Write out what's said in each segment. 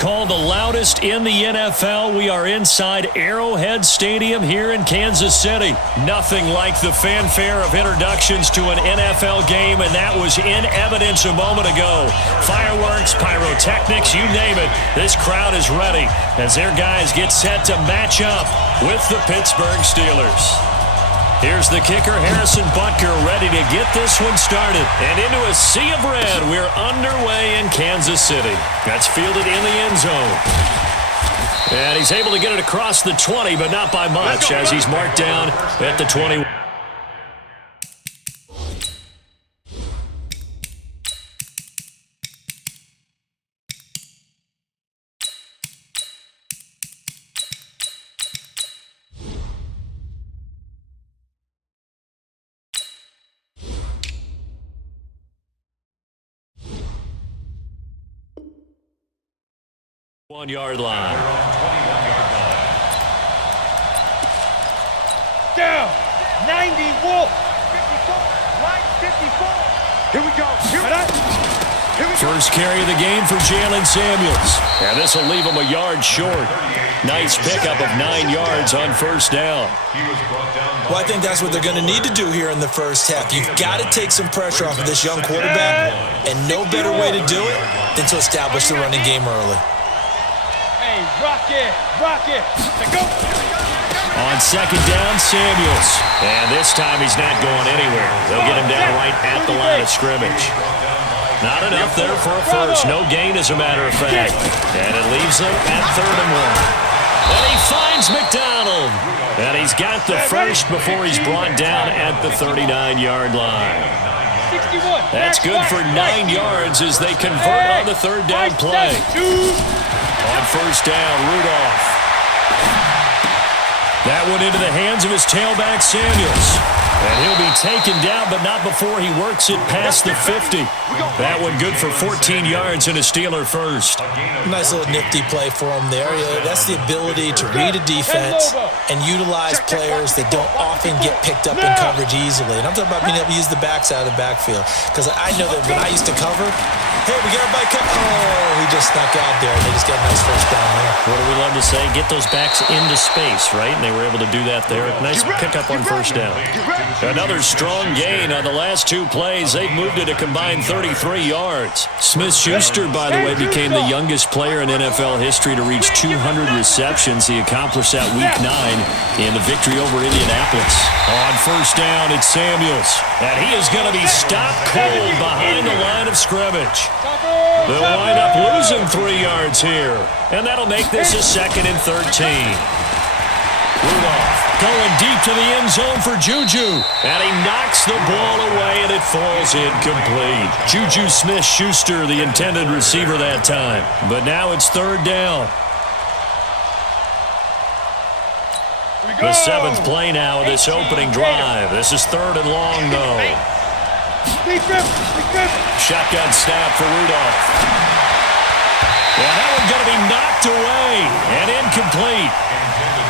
called the loudest in the NFL. We are inside Arrowhead Stadium here in Kansas City. Nothing like the fanfare of introductions to an NFL game, and that was in evidence a moment ago. Fireworks, pyrotechnics, you name it. This crowd is ready as their guys get set to match up with the Pittsburgh Steelers. Here's the kicker, Harrison Butker, ready to get this one started. And into a sea of red, we're underway in Kansas City. That's fielded in the end zone. And he's able to get it across the 20, but not by much, as he's marked down at the 21. One-yard line. Down. 90 Wolf. 54. Right 54. Here we go. Here we go. First carry of the game for Jalen Samuels. And this will leave him a yard short. Nice pickup of 9 yards on first down. Well, I think that's what they're going to need to do here in the first half. You've got to take some pressure off of this young quarterback, and no better way to do it than to establish the running game early. Rock it, go. On second down, Samuels. And this time he's not going anywhere. They'll get him down right at the line of scrimmage. Not enough there for a first. No gain, as a matter of fact. And it leaves them at 3rd and 1. And he finds McDonald. And he's got the first before he's brought down at the 39-yard line. That's good for 9 yards as they convert on the 3rd down play. On first down, Rudolph. That one into the hands of his tailback, Samuels. And he'll be taken down, but not before he works it past the 50. That one good for 14 yards and a Steeler first. Nice little nifty play for him there. Yeah, that's the ability to read a defense and utilize players that don't often get picked up in coverage easily. And I'm talking about being able to use the backs out of the backfield. Because I know that when I used to cover, hey, we got everybody covered. Oh, he just snuck out there. They just got a nice first down there. What do we love to say? Get those backs into space, right? And they were able to do that there. Nice pickup on first down. Another strong gain on the last 2 plays. They've moved it a combined 33 yards. Smith-Schuster, by the way, became the youngest player in NFL history to reach 200 receptions. He accomplished that Week 9 in the victory over Indianapolis. On first down, it's Samuels. And he is going to be stopped cold behind the line of scrimmage. They'll wind up losing 3 yards here. And that'll make this a 2nd and 13. Rudolph going deep to the end zone for Juju. And he knocks the ball away, and it falls incomplete. Juju Smith-Schuster, the intended receiver that time. But now it's 3rd down. The 7th play now of this opening drive. This is 3rd and long, though. Shotgun snap for Rudolph. Yeah, that one's going to be knocked away and incomplete.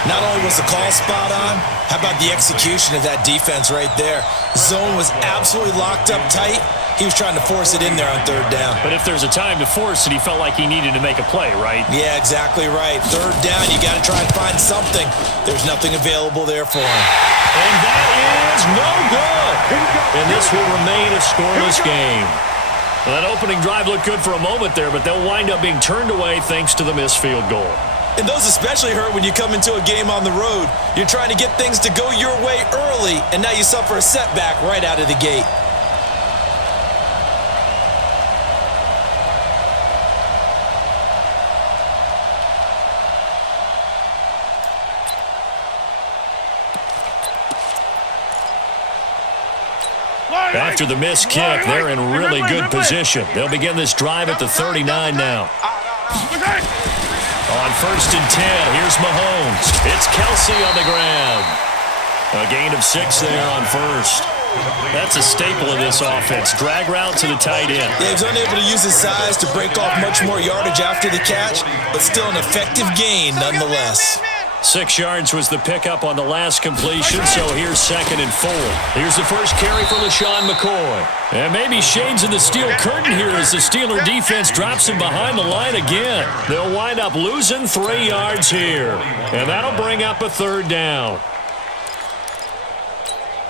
Not only was the call spot on, how about the execution of that defense right there? Zone was absolutely locked up tight. He was trying to force it in there on 3rd down. But if there's a time to force it, he felt like he needed to make a play, right? Yeah, exactly right. 3rd down, you got to try and find something. There's nothing available there for him. And that is no good. And this will remain a scoreless game. Well, that opening drive looked good for a moment there, but they'll wind up being turned away thanks to the missed field goal. And those especially hurt when you come into a game on the road. You're trying to get things to go your way early, and now you suffer a setback right out of the gate. After the missed kick, they're in really good position. They'll begin this drive at the 39 now. On 1st and 10, here's Mahomes. It's Kelsey on the ground. A gain of 6 there on first. That's a staple of this offense. Drag route to the tight end. Yeah, he was unable to use his size to break off much more yardage after the catch, but still an effective gain nonetheless. 6 yards was the pickup on the last completion, so here's 2nd and 4. Here's the first carry for LaShawn McCoy. And maybe shades in the steel curtain here as the Steeler defense drops him behind the line again. They'll wind up losing 3 yards here. And that'll bring up a 3rd down.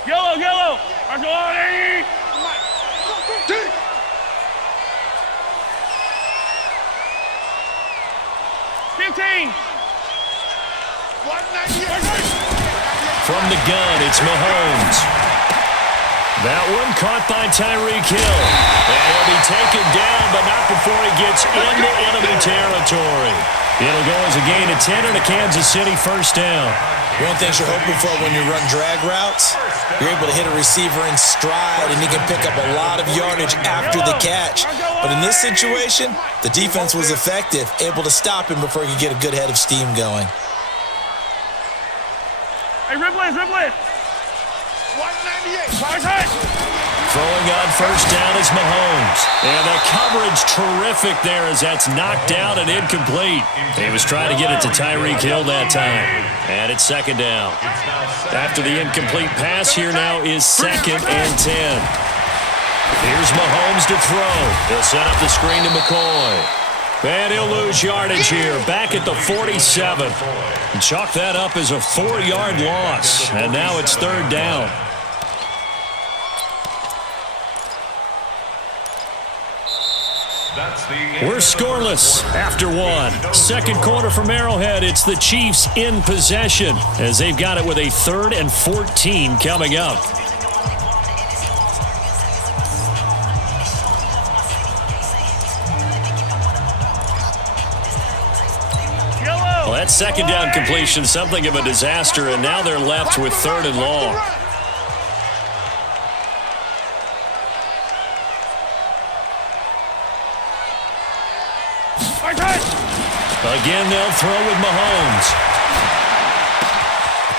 Yellow, yellow. 15. From the gun, it's Mahomes. That one caught by Tyreek Hill. And he'll be taken down, but not before he gets into enemy territory. It'll go as a gain of 10 and a Kansas City 1st down. One thing you're hoping for when you run drag routes, you're able to hit a receiver in stride, and he can pick up a lot of yardage after the catch. But in this situation, the defense was effective, able to stop him before he could get a good head of steam going. Hey, Ripley. 198. Throwing on 1st down is Mahomes. And the coverage terrific there as that's knocked out and incomplete. He was trying to get it to Tyreek Hill that time. And it's 2nd down. After the incomplete pass, here now is 2nd and 10. Here's Mahomes to throw. He'll set up the screen to McCoy. And he'll lose yardage here, back at the 47. Chalk that up as a 4-yard loss. And now it's 3rd down. We're scoreless after 1. 2nd quarter from Arrowhead. It's the Chiefs in possession as they've got it with a 3rd and 14 coming up. Well, that 2nd down completion, something of a disaster, and now they're left with 3rd and long. Again, they'll throw with Mahomes.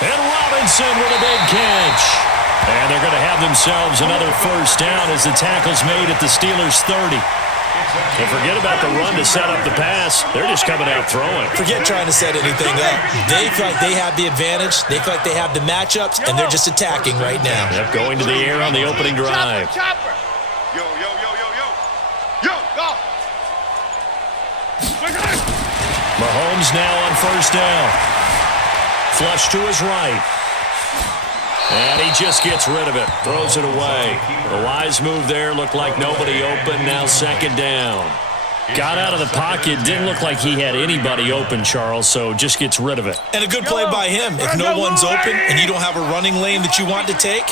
And Robinson with a big catch. And they're going to have themselves another 1st down as the tackle's made at the Steelers' 30. And forget about the run to set up the pass. They're just coming out throwing. Forget trying to set anything up. They feel like they have the advantage. They feel like they have the matchups, and they're just attacking right now. Yep, going to the air on the opening drive. Yo, go. Mahomes now on 1st down. Flush to his right. And he just gets rid of it. Throws it away. A wise move there. Looked like nobody open. Now 2nd down. Got out of the pocket. Didn't look like he had anybody open, Charles, so just gets rid of it. And a good play by him. If no one's open and you don't have a running lane that you want to take,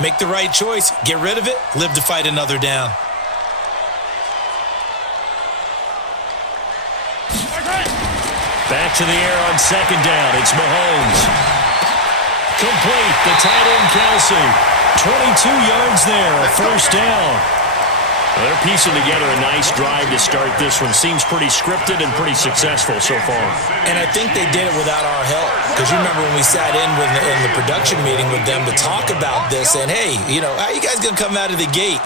make the right choice. Get rid of it. Live to fight another down. Back to the air on 2nd down. It's Mahomes. Complete. The tight end, Kelsey. 22 yards there. A 1st down. Well, they're piecing together a nice drive to start this one. Seems pretty scripted and pretty successful so far. And I think they did it without our help. Because you remember when we sat in the production meeting with them to talk about this, and hey, how you guys going to come out of the gate?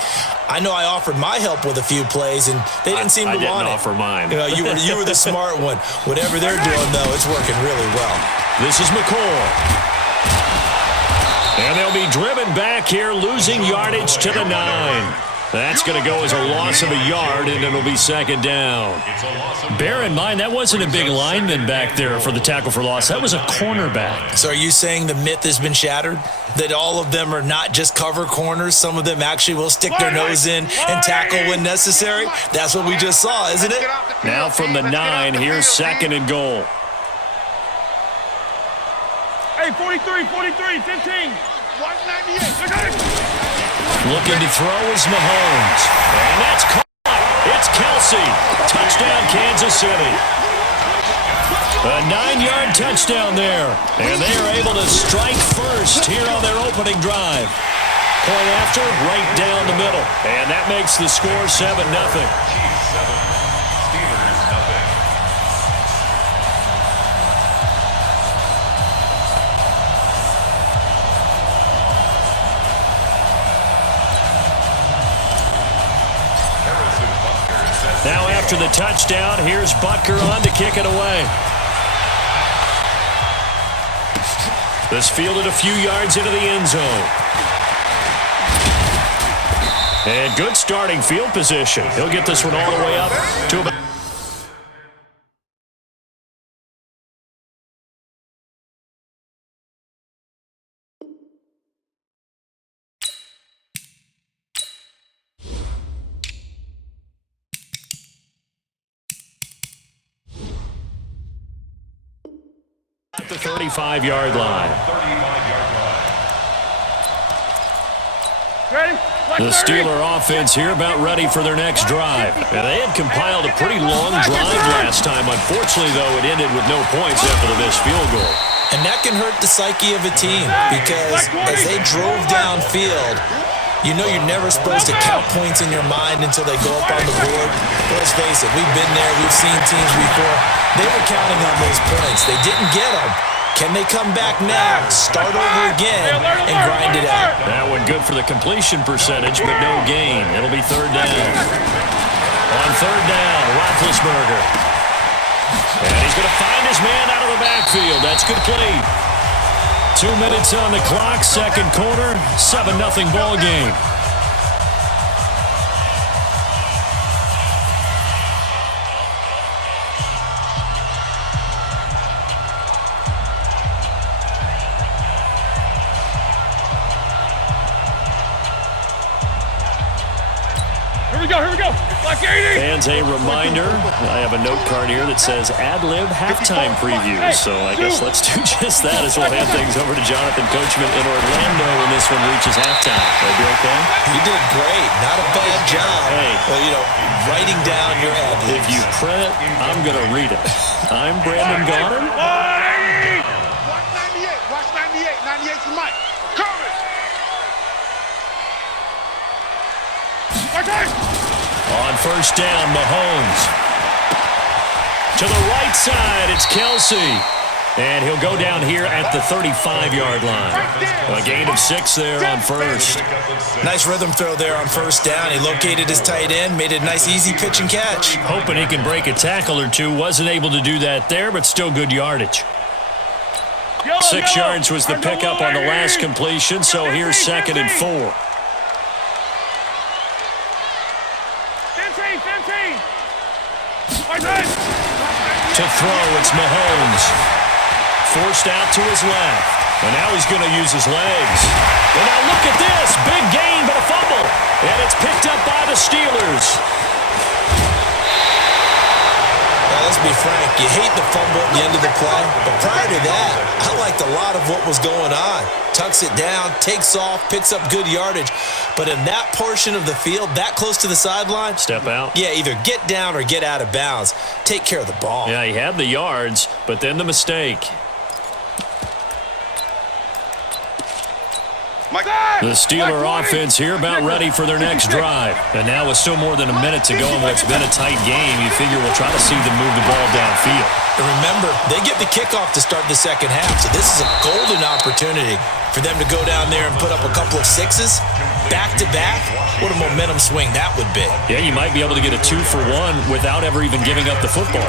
I know I offered my help with a few plays, and they didn't seem to want it. I didn't offer mine. You were the smart one. Whatever they're doing, though, it's working really well. This is McCoy. And they'll be driven back here, losing yardage to the 9. That's going to go as a loss of a yard, and it'll be 2nd down. Bear in mind, that wasn't a big lineman back there for the tackle for loss. That was a cornerback. So are you saying the myth has been shattered? That all of them are not just cover corners? Some of them actually will stick their nose in and tackle when necessary? That's what we just saw, isn't it? Now from the 9, here's 2nd and goal. Hey, 43, 15. 198. Looking to throw is Mahomes. And that's caught. It's Kelsey. Touchdown, Kansas City. A 9-yard touchdown there. And they are able to strike first here on their opening drive. Point after, right down the middle. And that makes the score 7-0. Now after the touchdown, here's Butker on to kick it away. This fielded a few yards into the end zone. And good starting field position. He'll get this one all the way up to about... at the 35-yard line. Ready? The Steeler offense here about ready for their next drive. Now, they had compiled a pretty long drive last time. Unfortunately, though, it ended with no points after the missed field goal. And that can hurt the psyche of a team because as they drove downfield, you know you're never supposed to count points in your mind until they go up on the board. But let's face it, we've been there. We've seen teams before. They were counting on those points. They didn't get them. Can they come back now, start over again, and grind it out? That one good for the completion percentage, but no gain. It'll be third down. On third down, Roethlisberger. And he's going to find his man out of the backfield. That's complete. 2 minutes on the clock, second quarter, 7-0 ball game. Here we go. Like 80. Fans, a reminder, I have a note card here that says ad-lib halftime previews. So I guess let's do just that as we'll hand things over to Jonathan Coachman in Orlando when this one reaches halftime. Will be okay? You did great. Not a bad job. Hey. Well, writing down your ad-libs. If you print it, I'm going to read it. I'm Brandon Gaudin. Watch 98. Watch 98. 98's the mic. Cover it. On first down, Mahomes. To the right side, it's Kelsey. And he'll go down here at the 35-yard line. A gain of 6 there on first. Nice rhythm throw there on first down. He located his tight end, made it a nice easy pitch and catch. Hoping he can break a tackle or two. Wasn't able to do that there, but still good yardage. 6 yards was the pickup on the last completion, so here's 2nd and 4. 15. To throw, it's Mahomes. Forced out to his left. And now he's going to use his legs. And now look at this. Big gain, but a fumble. And it's picked up by the Steelers. Now, let's be frank. You hate the fumble at the end of the play. But prior to that, I liked a lot of what was going on. Tucks it down, takes off, picks up good yardage. But in that portion of the field, that close to the sideline, step out. Yeah, either get down or get out of bounds. Take care of the ball. Yeah, he had the yards, but then the mistake. The Steeler offense here about ready for their next drive. And now with still more than a minute to go in what's been a tight game, you figure we'll try to see them move the ball downfield. And remember, they get the kickoff to start the second half, so this is a golden opportunity for them to go down there and put up a couple of 6s back-to-back. What a momentum swing that would be. Yeah, you might be able to get a 2-for-1 without ever even giving up the football.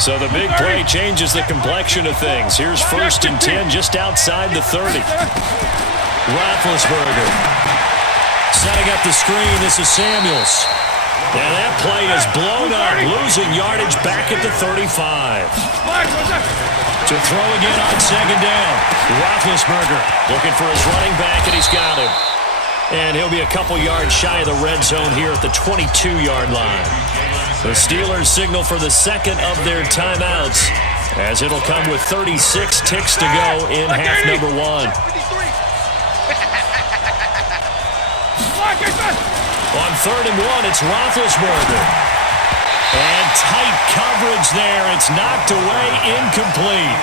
So the big play changes the complexion of things. Here's 1st and 10 just outside the 30. Roethlisberger setting up the screen. This is Samuels. And that play is blown up, losing yardage back at the 35. To throw again on 2nd down. Roethlisberger looking for his running back, and he's got him. And he'll be a couple yards shy of the red zone here at the 22-yard line. The Steelers signal for the second of their timeouts, as it'll come with 36 ticks to go in half number 1. On 3rd and 1, it's Roethlisberger. And tight coverage there. It's knocked away, incomplete.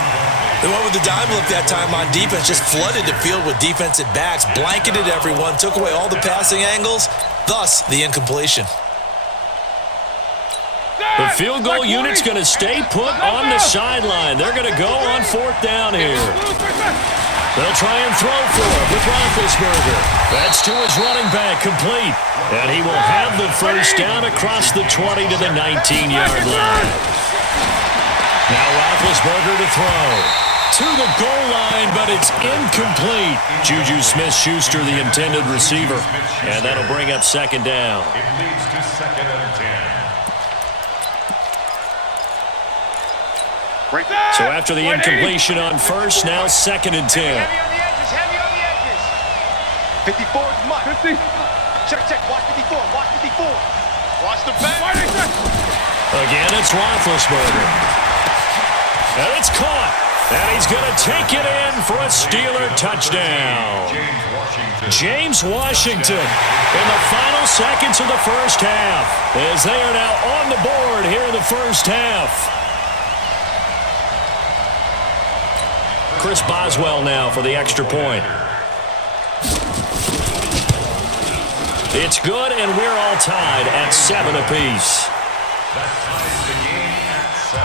They went with the dime look that time on defense, just flooded the field with defensive backs, blanketed everyone, took away all the passing angles, thus the incompletion. The field goal unit's going to stay put on the sideline. They're going to go on 4th down here. They'll try and throw for it with Roethlisberger. That's to his running back, complete. And he will have the first down across the 20 to the 19-yard line. Now Roethlisberger to to throw. To the goal line, but it's incomplete. Juju Smith-Schuster, the intended receiver. And that'll bring up second down. It leads to 2nd and 10. So after the incompletion on first, now 2nd and 10. Heavy on the edges, heavy on the edges. 54 is much. 50. Check, watch 54, watch 54. Watch the back. Again, it's Roethlisberger. And it's caught. And he's going to take it in for a Steeler touchdown. James Washington in the final seconds of the first half, as they are now on the board here in the first half. Chris Boswell now for the extra point. It's good, and we're all tied at 7 apiece. That ties the game at 7.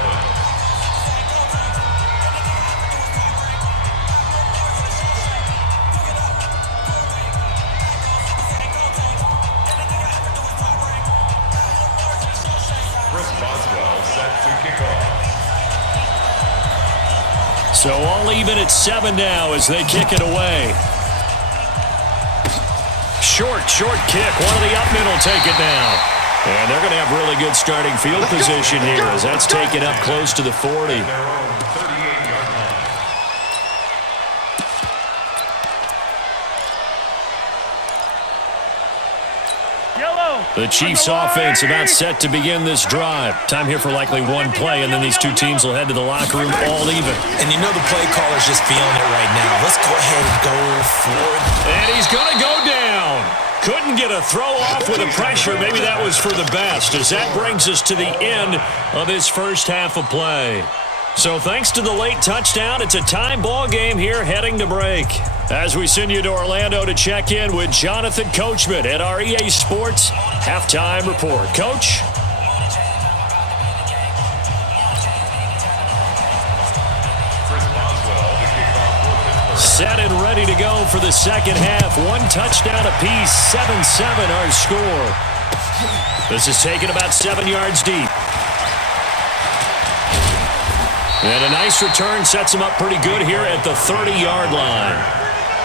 So all even at 7 now as they kick it away. Short kick. One of the up men will take it down. And they're going to have really good starting field position here as that's taken up close to the 40. The Chiefs offense about set to begin this drive. Time here for likely one play, and then these two teams will head to the locker room all even. And you know the play caller's just feeling it right now. Let's go ahead and go for it. And he's going to go down. Couldn't get a throw off with the pressure. Maybe that was for the best, as that brings us to the end of this first half of play. So thanks to the late touchdown, it's a tie ball game here heading to break. As we send you to Orlando to check in with Jonathan Coachman at our EA Sports Halftime Report. Coach? Set and ready to go for the second half. One touchdown apiece, 7-7 our score. This is taken about 7 yards deep. And a nice return sets him up pretty good here at the 30-yard line.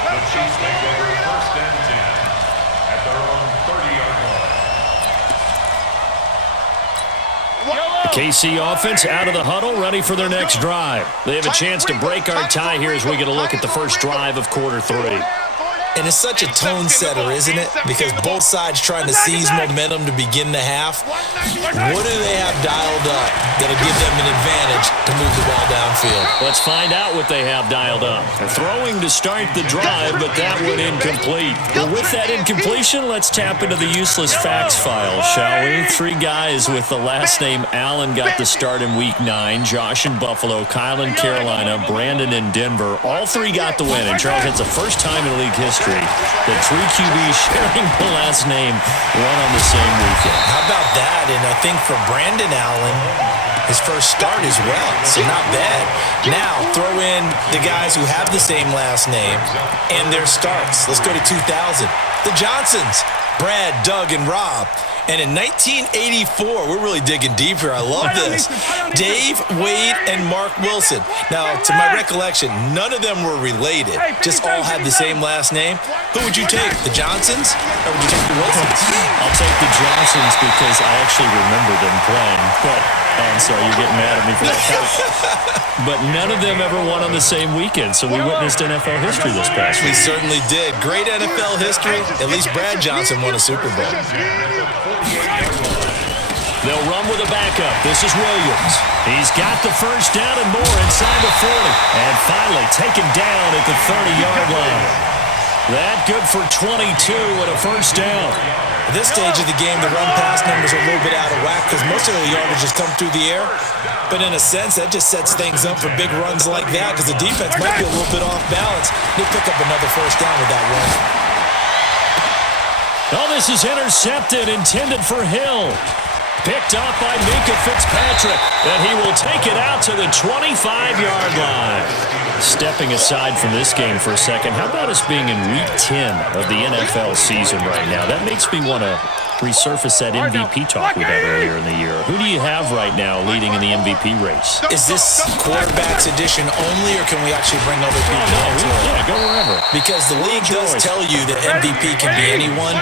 The Chiefs make it 1st and 10 at their own 30-yard line. KC offense out of the huddle, ready for their next drive. They have a chance to break our tie here as we get a look at the first drive of quarter 3. And it's such a tone setter, isn't it? Because both sides trying to seize momentum to begin the half. What do they have dialed up that'll give them an advantage to move the ball downfield? Let's find out what they have dialed up. They're throwing to start the drive, but that one incomplete. Well, with that incompletion, let's tap into the useless facts file, shall we? 3 guys with the last name Allen got the start in Week 9. Josh in Buffalo, Kyle in Carolina, Brandon in Denver. All 3 got the win, and Charles, it's the first time in league history that 3 QBs sharing the last name won on the same weekend. How about that? And I think for Brandon Allen, his first start as well, so not bad. Now, throw in the guys who have the same last name and their starts. Let's go to 2000. The Johnsons, Brad, Doug, and Rob. And in 1984, we're really digging deep here. I love this. Dave, Wade, and Mark Wilson. Now, to my recollection, none of them were related. Just all had the same last name. Who would you take, the Johnsons, or would you take the Wilsons? I'll take the Johnsons because I actually remember them playing. But I'm sorry, you're getting mad at me for that. But none of them ever won on the same weekend, so we witnessed NFL history this past week. We certainly did. Great NFL history. At least Brad Johnson won a Super Bowl. They'll run with a backup. This is Williams. He's got the first down and more inside the 40. And finally taken down at the 30-yard line. That good for 22 and a first down. At this stage of the game, the run-pass numbers are a little bit out of whack because most of the yardage has come through the air. But in a sense, that just sets things up for big runs like that because the defense might be a little bit off balance. They pick up another first down with that run. Oh, this is intercepted, intended for Hill. Picked up by Minka Fitzpatrick, and he will take it out to the 25-yard line. Stepping aside from this game for a second, how about us being in Week 10 of the NFL season right now? That makes me want to resurface that MVP talk we had earlier in the year. Who do you have right now leading in the MVP race? Is this quarterback's edition only, or can we actually bring other people into it? Yeah, go wherever. Because the league does tell you that MVP can be anyone,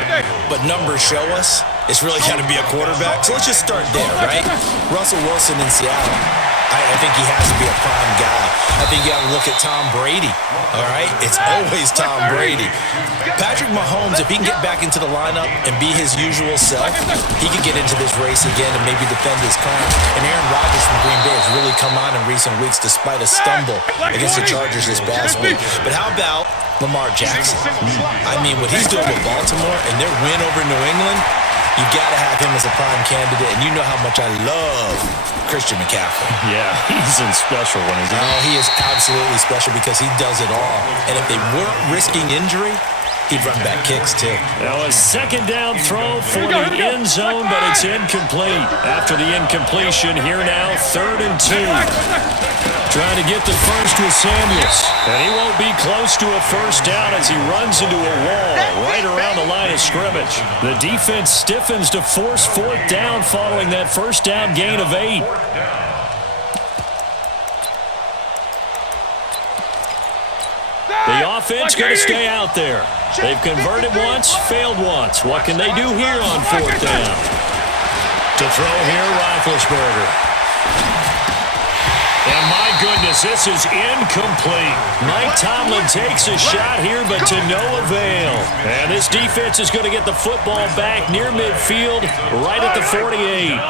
but numbers show us it's really got to be a quarterback. So let's just start there, right? Russell Wilson in Seattle. I think he has to be a prime guy. I think you have to look at Tom Brady, all right? It's always Tom Brady. Patrick Mahomes, if he can get back into the lineup and be his usual self, he could get into this race again and maybe defend his crown. And Aaron Rodgers from Green Bay has really come on in recent weeks despite a stumble against the Chargers this past week. But how about Lamar Jackson? I mean, what he's doing with Baltimore and their win over New England, you got to have him as a prime candidate, and you know how much I love Christian McCaffrey. Yeah, he's in special when he's in. Oh, he is absolutely special because he does it all. And if they weren't risking injury, he'd run back kicks too. Now a second down throw for the end zone, but it's incomplete. After the incompletion, here now, 3rd and 2. Trying to get the first with Samuels. And he won't be close to a first down as he runs into a wall right around the line of scrimmage. The defense stiffens to force 4th down following that first down gain of 8. The offense going to stay out there. They've converted once, failed once. What can they do here on 4th down? To throw here, Roethlisberger. And my goodness, this is incomplete. Mike Tomlin takes a shot here, but to no avail. And this defense is going to get the football back near midfield, right at the 48.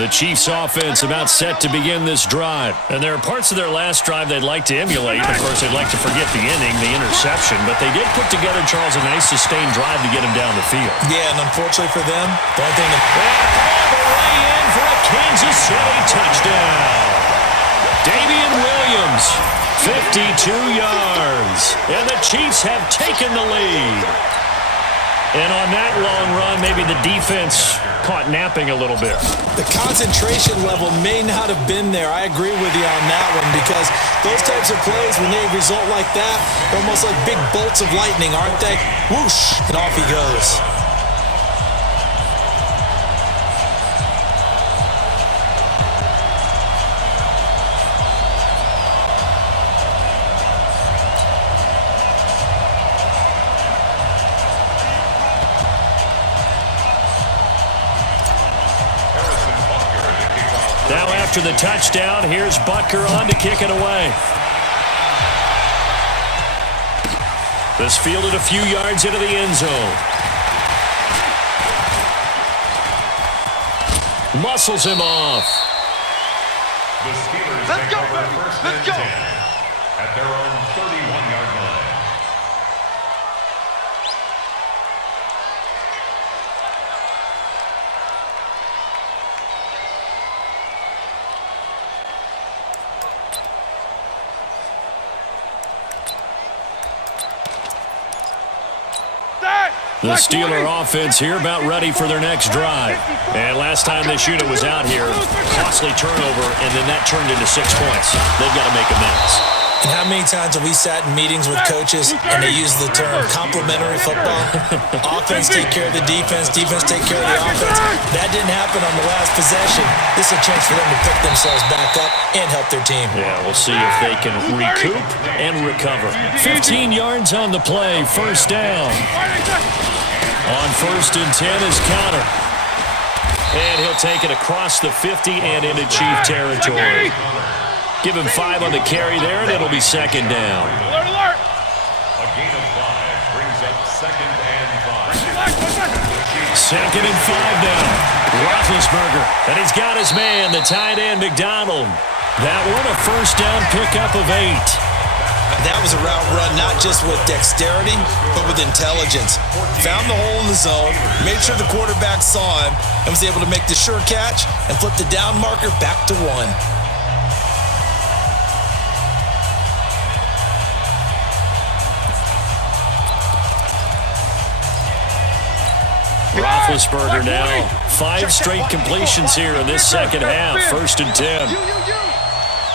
The Chiefs offense about set to begin this drive. And there are parts of their last drive they'd like to emulate. Of course, they'd like to forget the inning, the interception. But they did put together, Charles, a nice sustained drive to get him down the field. Yeah, and unfortunately for them, the only thing all the way in for a Kansas City touchdown. Damian Williams, 52 yards. And the Chiefs have taken the lead. And on that long run, maybe the defense caught napping a little bit. The concentration level may not have been there. I agree with you on that one because those types of plays, when they result like that, they're almost like big bolts of lightning, aren't they? Whoosh, and off he goes. Now after the touchdown, here's Butker on to kick it away. This fielded a few yards into the end zone. Muscles him off. The Steelers take over 1st and 10 at their own 31-yard line. The Steeler offense here about ready for their next drive. And last time this unit was out here, costly turnover, and then that turned into 6 points. They've got to make amends. And how many times have we sat in meetings with coaches and they use the term complementary football? Offense take care of the defense, defense take care of the offense. That didn't happen on the last possession. This is a chance for them to pick themselves back up and help their team. Yeah, we'll see if they can recoup and recover. 15 yards on the play, first down. On 1st and 10 is Conner. And he'll take it across the 50 and into Chief territory. Give him 5 on the carry there, and it'll be 2nd down. Alert, alert. A gain of 5 brings up 2nd and 5. 2nd and 5 now. Roethlisberger, and he's got his man, the tight end, McDonald. That one, a first down pickup of 8. That was a route run not just with dexterity, but with intelligence. Found the hole in the zone, made sure the quarterback saw him, and was able to make the sure catch and flip the down marker back to 1. Roethlisberger now 5 straight completions here in this second half. 1st and 10.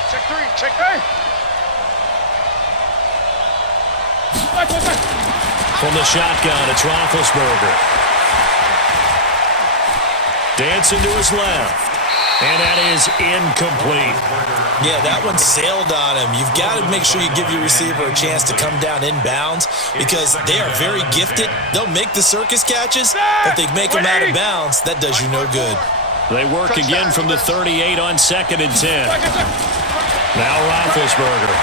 Check 3, check 3. From the shotgun, it's Roethlisberger. Dancing to his left. And that is incomplete. Yeah, that one sailed on him. You've got to make sure you give your receiver a chance to come down inbounds because they are very gifted. They'll make the circus catches, but they make them out of bounds. That does you no good. They work again from the 38 on 2nd and 10. Now Roethlisberger.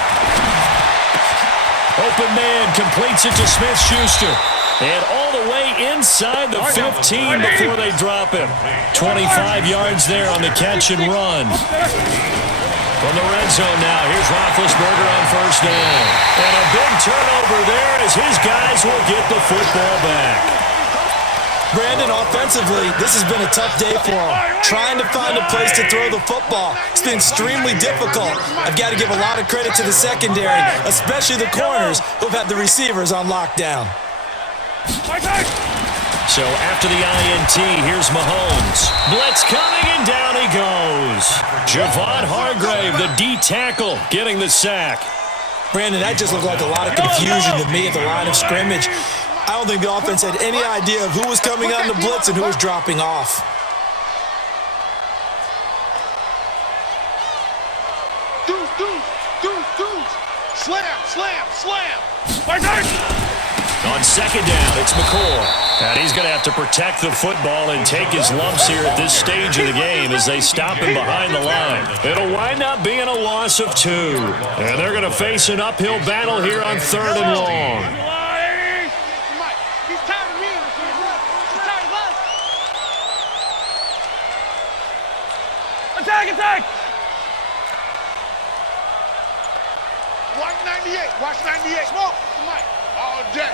Open man completes it to Smith-Schuster. And all the way inside the 15 before they drop him. 25 yards there on the catch and run. From the red zone now, here's Roethlisberger on 1st down. And a big turnover there as his guys will get the football back. Brandon, offensively, this has been a tough day for him. Trying to find a place to throw the football. It's been extremely difficult. I've got to give a lot of credit to the secondary, especially the corners who've had the receivers on lockdown. So after the INT, here's Mahomes. Blitz coming, and down he goes. Javon Hargrave, the D tackle, getting the sack. Brandon, that just looked like a lot of confusion to me at the line of scrimmage. I don't think the offense had any idea of who was coming on the blitz and who was dropping off. Slam. On 2nd down, it's McCoy. And he's going to have to protect the football and take his lumps here at this stage of the game as they stop him behind the line. It'll wind up being a loss of 2. And they're going to face an uphill battle here on 3rd and long. Attack! Watch 98. Smoke. All day.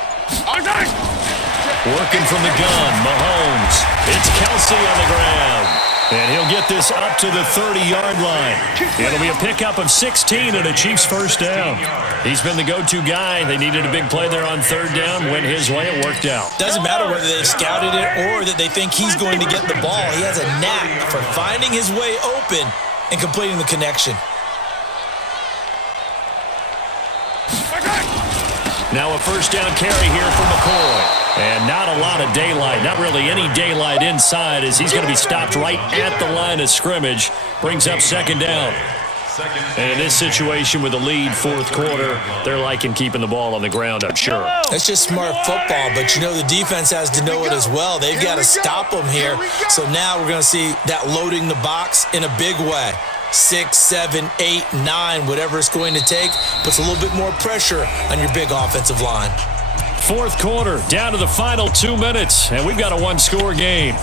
Working from the gun, Mahomes. It's Kelsey on the ground. And he'll get this up to the 30-yard line. It'll be a pickup of 16 and a Chiefs 1st down. He's been the go-to guy. They needed a big play there on 3rd down. Went his way. It worked out. Doesn't matter whether they've scouted it or that they think he's going to get the ball. He has a knack for finding his way open and completing the connection. Now a 1st down carry here for McCoy. And not a lot of daylight, not really any daylight inside as he's going to be stopped right at the line of scrimmage. Brings up 2nd down. And in this situation with the lead 4th quarter, they're liking keeping the ball on the ground, I'm sure. That's just smart football, but you know the defense has to know it as well. They've got to stop them here. So now we're going to see that loading the box in a big way. 6, 7, 8, 9, whatever it's going to take, puts a little bit more pressure on your big offensive line. 4th quarter, down to the final 2 minutes, and we've got a 1-score game.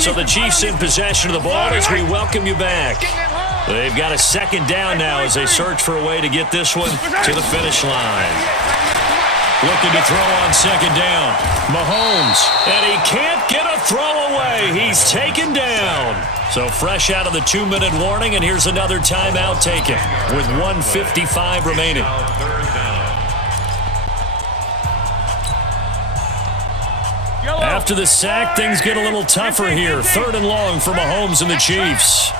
So the Chiefs in possession of the ball as we welcome you back. They've got a 2nd down now as they search for a way to get this one to the finish line. Looking to throw on 2nd down. Mahomes, and he can't get a throw away. He's taken down. So fresh out of the 2-minute warning, and here's another timeout taken with 1:55 remaining. After the sack, things get a little tougher here. 3rd and long for Mahomes and the Chiefs.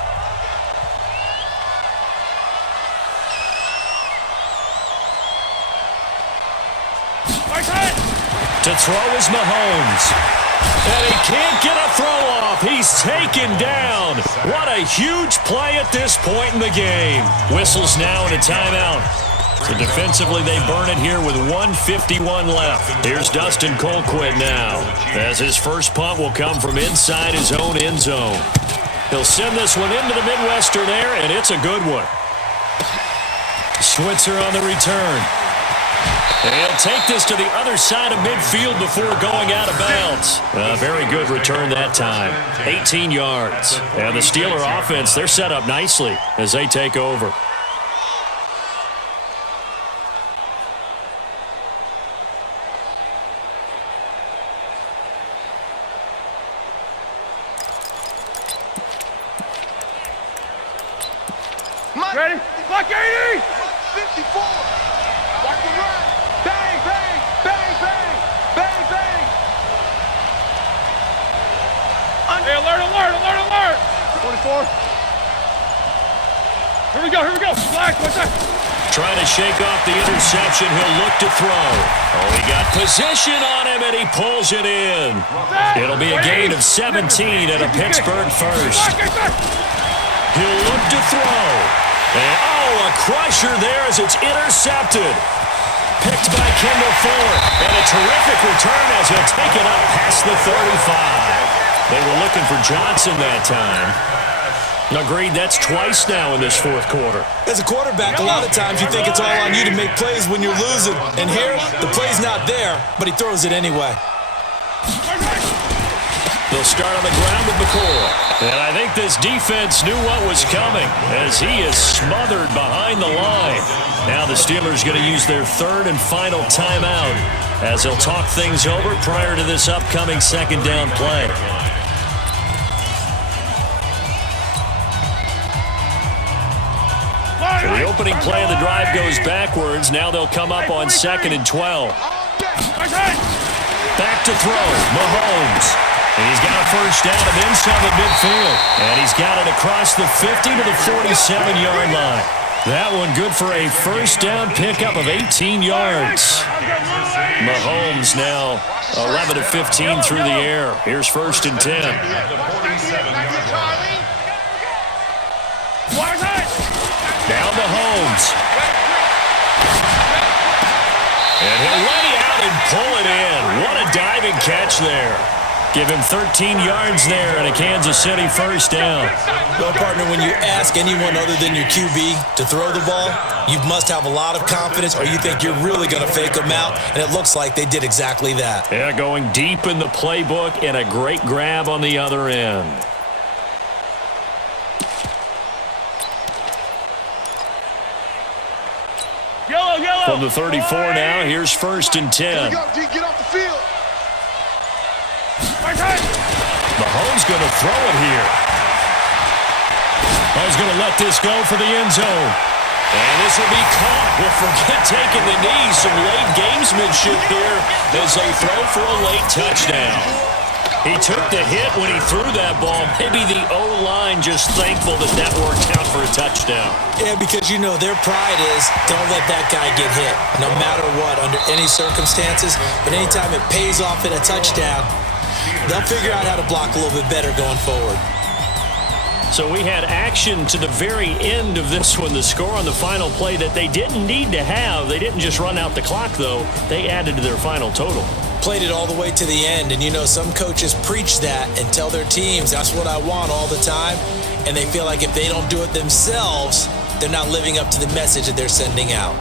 To throw is Mahomes. And he can't get a throw off. He's taken down. What a huge play at this point in the game. Whistles now and a timeout. So defensively, they burn it here with 1:51 left. Here's Dustin Colquitt now, as his first punt will come from inside his own end zone. He'll send this one into the Midwestern air, and it's a good one. Switzer on the return. And he'll take this to the other side of midfield before going out of bounds. A very good return that time. 18 yards. And the Steeler offense, they're set up nicely as they take over. Ready? Block 80! 54! Watch the run! Bang, bang, bang, bang, bang, bang! Hey, alert, alert, alert, alert! 24. Here we go, here we go. Black, what's that? trying to shake off the interception. He'll look to throw. Oh, he got position on him, and he pulls it in. It'll be a gain of 17 and a Pittsburgh first. He'll look to throw. And, a crusher there as it's intercepted. Picked by Kendall Fuller. And a terrific return as he'll take it up past the 35. They were looking for Johnson that time. Agreed, that's twice now in this fourth quarter. As a quarterback, a lot of times you think it's all on you to make plays when you're losing. And here, the play's not there, but he throws it anyway. They'll start on the ground with McCoy. And I think this defense knew what was coming as he is smothered behind the line. Now the Steelers going to use their third and final timeout as they'll talk things over prior to this upcoming second down play. The opening play of the drive goes backwards. Now they'll come up on 2nd and 12. Back to throw, Mahomes. And he's got a first down of inside the midfield. And he's got it across the 50 to the 47-yard line. That one good for a first down pickup of 18 yards. Mahomes now 11 of 15 through the air. Here's 1st and 10. Now Mahomes. And he'll let it out and pull it in. What a diving catch there. Give him 13 yards there and a Kansas City first down. Well, partner, when you ask anyone other than your QB to throw the ball, you must have a lot of confidence or you think you're really going to fake them out, and it looks like they did exactly that. Yeah, going deep in the playbook and a great grab on the other end. From the 34 now, here's 1st and 10. Get off the field. Mahomes going to throw it here. Mahomes going to let this go for the end zone. And this will be caught. We'll forget taking the knee. Some late gamesmanship here as they throw for a late touchdown. He took the hit when he threw that ball. Maybe the O-line just thankful that that worked out for a touchdown. Yeah, because, you know, their pride is don't let that guy get hit, no matter what, under any circumstances. But anytime it pays off in a touchdown, they'll figure out how to block a little bit better going forward. So we had action to the very end of this one. The score on the final play that they didn't need to have. They didn't just run out the clock, though. They added to their final total. Played it all the way to the end. And, you know, some coaches preach that and tell their teams, that's what I want all the time. And they feel like if they don't do it themselves, they're not living up to the message that they're sending out.